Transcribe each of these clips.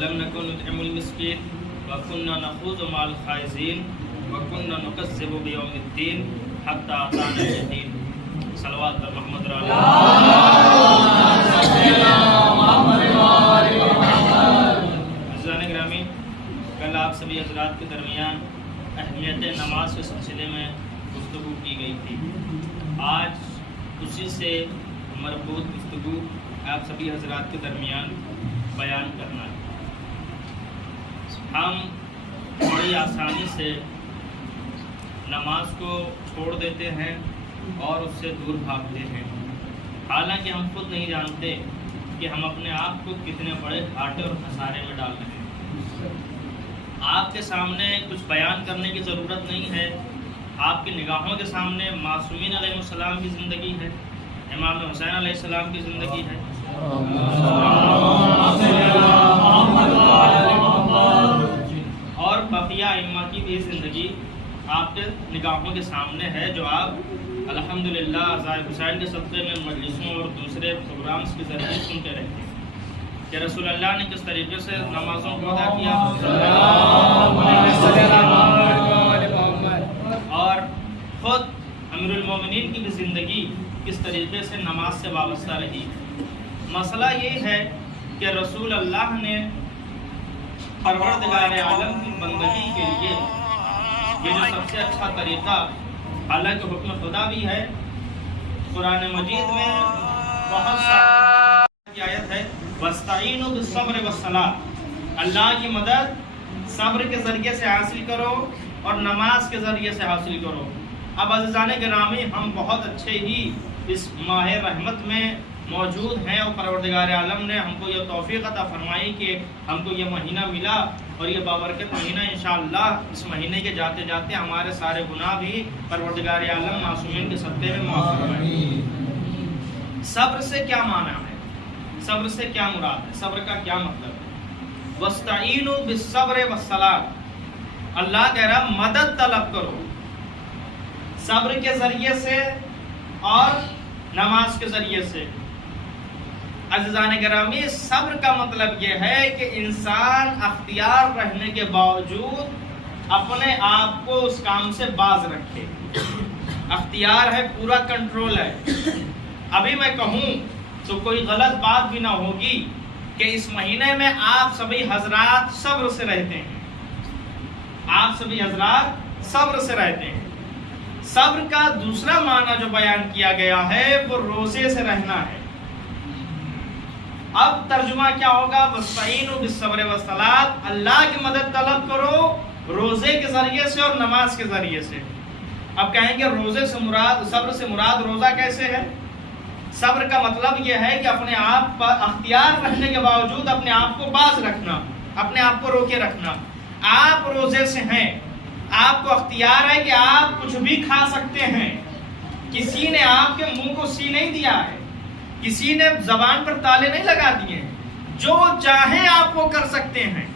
ولم نكن نطعم المسكين وكنا نخوض مع الخائضين وكنا نكذب بيوم الدين حتى أتانا اليقين. صلوات محمد عزیزان گرامی، کل آپ سبھی حضرات کے درمیان اہمیت نماز کے سلسلے میں گفتگو کی گئی تھی. آج اسی سے مربوط گفتگو آپ سبھی حضرات کے درمیان بیان کرنا ہے. ہم بڑی آسانی سے نماز کو چھوڑ دیتے ہیں اور اس سے دور بھاگتے ہیں، حالانکہ ہم خود نہیں جانتے کہ ہم اپنے آپ کو کتنے بڑے گھاٹے اور خسارے میں ڈال رہے ہیں. آپ کے سامنے کچھ بیان کرنے کی ضرورت نہیں ہے. آپ کی نگاہوں کے سامنے معصومین علیہ السلام کی زندگی ہے، امام حسین علیہ السلام کی زندگی ہے، اور بقیہ ائمہ کی بھی زندگی آپ کے نگاہوں کے سامنے ہے، جو آپ الحمدللہ عزائے حسین کے صدقے میں مجلسوں اور دوسرے پروگرامز کے ذریعے سنتے رہتے ہیں کہ رسول اللہ نے کس طریقے سے نمازوں کو ادا کیا، اور خود امیر المومنین کی بھی زندگی کس طریقے سے نماز سے وابستہ رہی. مسئلہ یہ ہے کہ رسول اللہ نے پروردگار عالم کی بندگی کے لیے یہ جو سب سے اچھا طریقہ، حالانکہ حکم خدا بھی ہے، قرآن مجید میں بہت ساری آیت ہے وَاسْتَعِينُوا بِالصَّبْرِ وَالصَّلَاةِ، اللہ کی مدد صبر کے ذریعے سے حاصل کرو اور نماز کے ذریعے سے حاصل کرو. اب عزیزان گرامی، ہم بہت اچھے ہی اس ماہ رحمت میں موجود ہیں اور پروردگار عالم نے ہم کو یہ توفیق عطا فرمائی کہ ہم کو یہ مہینہ ملا، اور یہ بابرکت مہینہ انشاءاللہ اس مہینے کے جاتے جاتے ہمارے سارے گناہ بھی پروردگار عالم معصومین کے صدقے میں معاف فرمائے. صبر سے کیا معنی ہے؟ صبر سے کیا مراد ہے؟ صبر کا کیا مطلب ہے؟ وَاسْتَعِينُوا بِالصَّبْرِ وَالصَّلَاةِ، اللہ کہہ رہا مدد طلب کرو صبر کے ذریعے سے اور نماز کے ذریعے سے. عزیزان گرامی، صبر کا مطلب یہ ہے کہ انسان اختیار رہنے کے باوجود اپنے آپ کو اس کام سے باز رکھے. اختیار ہے، پورا کنٹرول ہے. ابھی میں کہوں تو کوئی غلط بات بھی نہ ہوگی کہ اس مہینے میں آپ سبھی حضرات صبر سے رہتے ہیں. آپ سبھی حضرات صبر سے رہتے ہیں. صبر کا دوسرا معنی جو بیان کیا گیا ہے وہ روزے سے رہنا ہے. اب ترجمہ کیا ہوگا؟ وَاسْتَعِينُوا بِالصَّبْرِ وَالصَّلَاةِ، اللہ کی مدد طلب کرو روزے کے ذریعے سے اور نماز کے ذریعے سے. اب کہیں گے روزے سے مراد، صبر سے مراد روزہ کیسے ہے؟ صبر کا مطلب یہ ہے کہ اپنے آپ پر اختیار رہنے کے باوجود اپنے آپ کو باز رکھنا، اپنے آپ کو روکے رکھنا. آپ روزے سے ہیں، آپ کو اختیار ہے کہ آپ کچھ بھی کھا سکتے ہیں. کسی نے آپ کے منہ کو سی نہیں دیا ہے، کسی نے زبان پر تالے نہیں لگا دیے ہیں. جو چاہیں آپ وہ کر سکتے ہیں،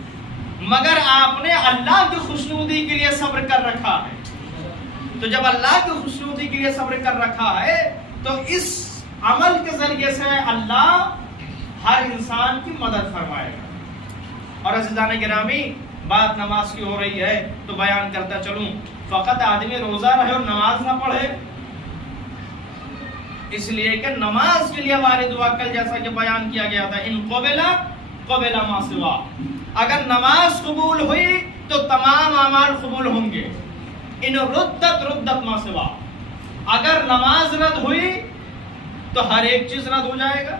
مگر آپ نے اللہ کی خوشنودی کے لیے صبر کر رکھا ہے. تو جب اللہ کی خوشنودی کے لیے صبر کر رکھا ہے تو اس عمل کے ذریعے سے اللہ ہر انسان کی مدد فرمائے گا. اور عزیزان گرامی، بات نماز کی ہو رہی ہے تو بیان کرتا چلوں، فقط آدمی روزہ رہے اور نماز نہ پڑھے، اس لیے کہ نماز کے لیے ہماری دعا کل جیسا کہ بیان کیا گیا تھا ان قبل ما سوا، اگر نماز قبول ہوئی تو تمام اعمال قبول ہوں گے. ان ردت ما سوا، اگر نماز رد ہوئی تو ہر ایک چیز رد ہو جائے گا،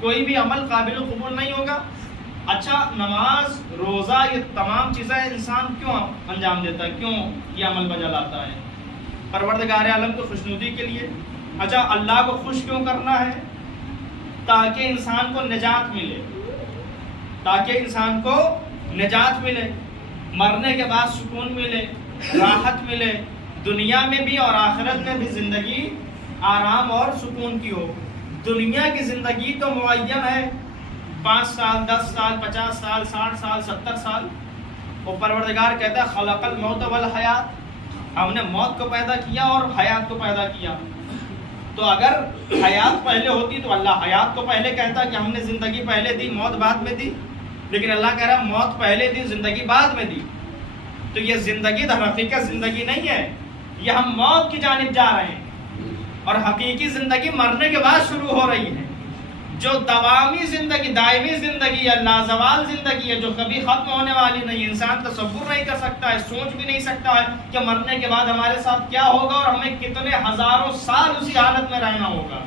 کوئی بھی عمل قابل قبول نہیں ہوگا. اچھا، نماز، روزہ، یہ تمام چیزیں انسان کیوں انجام دیتا ہے، کیوں یہ عمل بجا لاتا ہے؟ پروردگار عالم کو خوشنودی کے لیے. اچھا، اللہ کو خوش کیوں کرنا ہے؟ تاکہ انسان کو نجات ملے، تاکہ انسان کو نجات ملے، مرنے کے بعد سکون ملے، راحت ملے، دنیا میں بھی اور آخرت میں بھی زندگی آرام اور سکون کی ہو. دنیا کی زندگی تو معین ہے، 5 سال، 10 سال، 50 سال، 60 سال، 70 سال. وہ پروردگار کہتا ہے خلق الموت والحیات، ہم نے موت کو پیدا کیا اور حیات کو پیدا کیا. تو اگر حیات پہلے ہوتی تو اللہ حیات کو پہلے کہتا کہ ہم نے زندگی پہلے دی، موت بعد میں دی. لیکن اللہ کہہ رہا موت پہلے دی زندگی بعد میں دی. تو یہ زندگی در حقیقت زندگی نہیں ہے، یہ ہم موت کی جانب جا رہے ہیں، اور حقیقی زندگی مرنے کے بعد شروع ہو رہی ہے. جو دوامی زندگی، دائمی زندگی ہے، لازوال زندگی ہے، جو کبھی ختم ہونے والی نہیں. انسان تصور نہیں کر سکتا ہے، سوچ بھی نہیں سکتا ہے کہ مرنے کے بعد ہمارے ساتھ کیا ہوگا اور ہمیں کتنے ہزاروں سال اسی حالت میں رہنا ہوگا،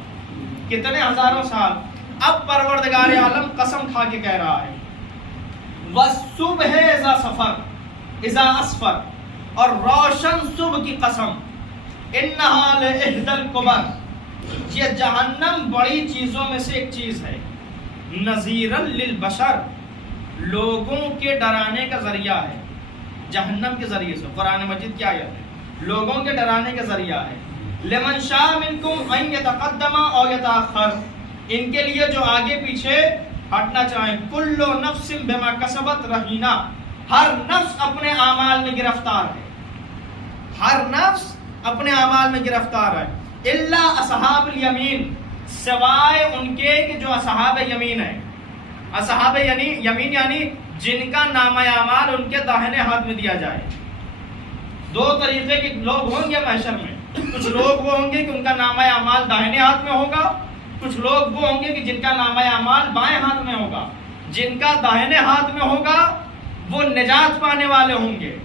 کتنے ہزاروں سال. اب پروردگار عالم قسم کھا کے کہہ رہا ہے وَالصُّبْحِ اِذَا سَفَرَ اِذَا أَسْفَرَ، اور روشن صبح کی قسم، اِنَّهَا لَإِحْدَى الْكُبَرِ، یہ جہنم بڑی چیزوں میں سے ایک چیز ہے. نذیرًا للبشر، لوگوں کے ڈرانے کا ذریعہ ہے. جہنم کے ذریعے سے قرآن مجید کی آیت ہے، لوگوں کے ڈرانے کا ذریعہ ہے. لمن شاء منکم ان یتقدم او یتاخر، ان کے لیے جو آگے پیچھے ہٹنا چاہیں. کل نفس بما کسبت رہینہ، ہر نفس اپنے اعمال میں گرفتار ہے، ہر نفس اپنے اعمال میں گرفتار ہے. الا اصحاب الیمین، سوائے ان کے کہ جو اصحاب یمین ہیں. اصحاب یمین یعنی جن کا نامہ اعمال ان کے داہنے ہاتھ میں دیا جائے. دو طریقے کے لوگ ہوں گے محشر میں. کچھ لوگ وہ ہوں گے کہ ان کا نامہ اعمال داہنے ہاتھ میں ہوگا، کچھ لوگ وہ ہوں گے کہ جن کا نامہ اعمال بائیں ہاتھ میں ہوگا. جن کا داہنے ہاتھ میں ہوگا وہ نجات پانے والے ہوں گے،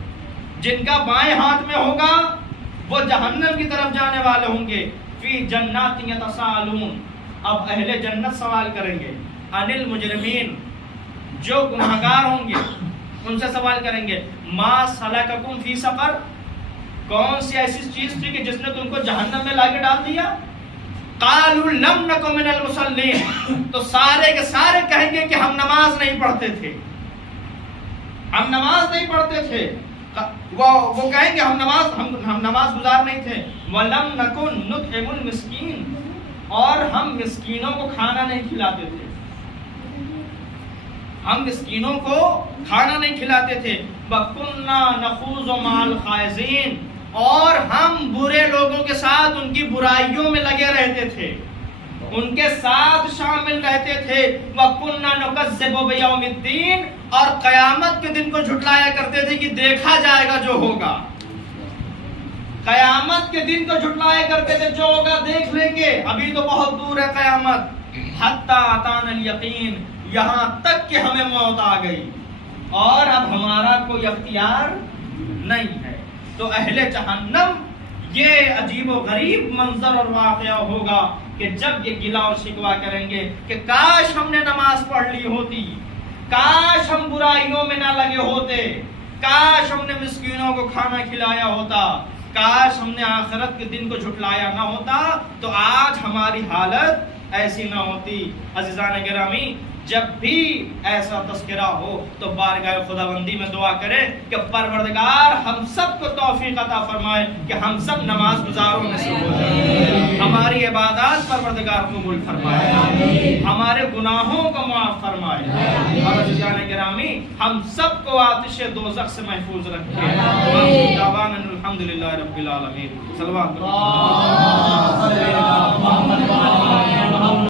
جن کا بائیں ہاتھ میں ہوگا وہ جہنم کی طرف جانے والے ہوں گے. فی جنات یتساءلون، اب اہل جنت سوال کریں گے. عن المجرمین، جو گناہگار ہوں گے ان سے سوال کریں گے. ما سلککم فی سقر، کون سی ایسی چیز تھی کہ جس نے تم کو جہنم میں لا کے ڈال دیا. قالوا لم نک من المصلین، تو سارے کے سارے کہیں گے کہ ہم نماز نہیں پڑھتے تھے، ہم نماز نہیں پڑھتے تھے. وہ کہیں گے ہم نماز گزار نہیں تھے. وَلَمْ نَكُنْ نُطْعِمُ الْمِسْكِينَ، اور ہم مسکینوں کو کھانا نہیں کھلاتے تھے، ہم مسکینوں کو کھانا نہیں کھلاتے تھے. وَكُنَّا نَخُوضُ مَعَ الْخَائِضِينَ، اور ہم برے لوگوں کے ساتھ ان کی برائیوں میں لگے رہتے تھے، ان کے ساتھ شامل رہتے تھے. وَكُنَّا نُكَذِّبُ بِيَوْمِ الدِّينِ، اور قیامت کے دن کو جھٹلایا کرتے تھے کہ دیکھا جائے گا جو ہوگا. قیامت کے دن کو جھٹلایا کرتے تھے، جو ہوگا دیکھ لیں گے، ابھی تو بہت دور ہے قیامت. حتی اتانا الیقین، یہاں تک کہ ہمیں موت آ گئی اور اب ہمارا کوئی اختیار نہیں ہے. تو اہل جہنم یہ عجیب و غریب منظر اور واقعہ ہوگا کہ جب یہ گلہ اور شکوہ کریں گے کہ کاش ہم نے نماز پڑھ لی ہوتی، کاش ہم برائیوں میں نہ لگے ہوتے، کاش ہم نے مسکینوں کو کھانا کھلایا ہوتا، کاش ہم نے آخرت کے دن کو جھٹلایا نہ ہوتا، تو آج ہماری حالت ایسی نہ ہوتی. عزیزان گرامی، جب بھی ایسا تذکرہ ہو تو بارگاہ خداوندی میں دعا کریں کہ پروردگار ہم سب کو توفیق عطا فرمائے کہ ہم سب نماز گزاروں میں سے ہو جائیں، ہماری عبادات پروردگار قبول فرمائے، ہمارے گناہوں کو معاف فرمائے، اور عزیزان گرامی ہم سب کو آتش دوزخ سے محفوظ رکھے. دعوانا الحمدللہ رب العالمین. صلوات اللہ.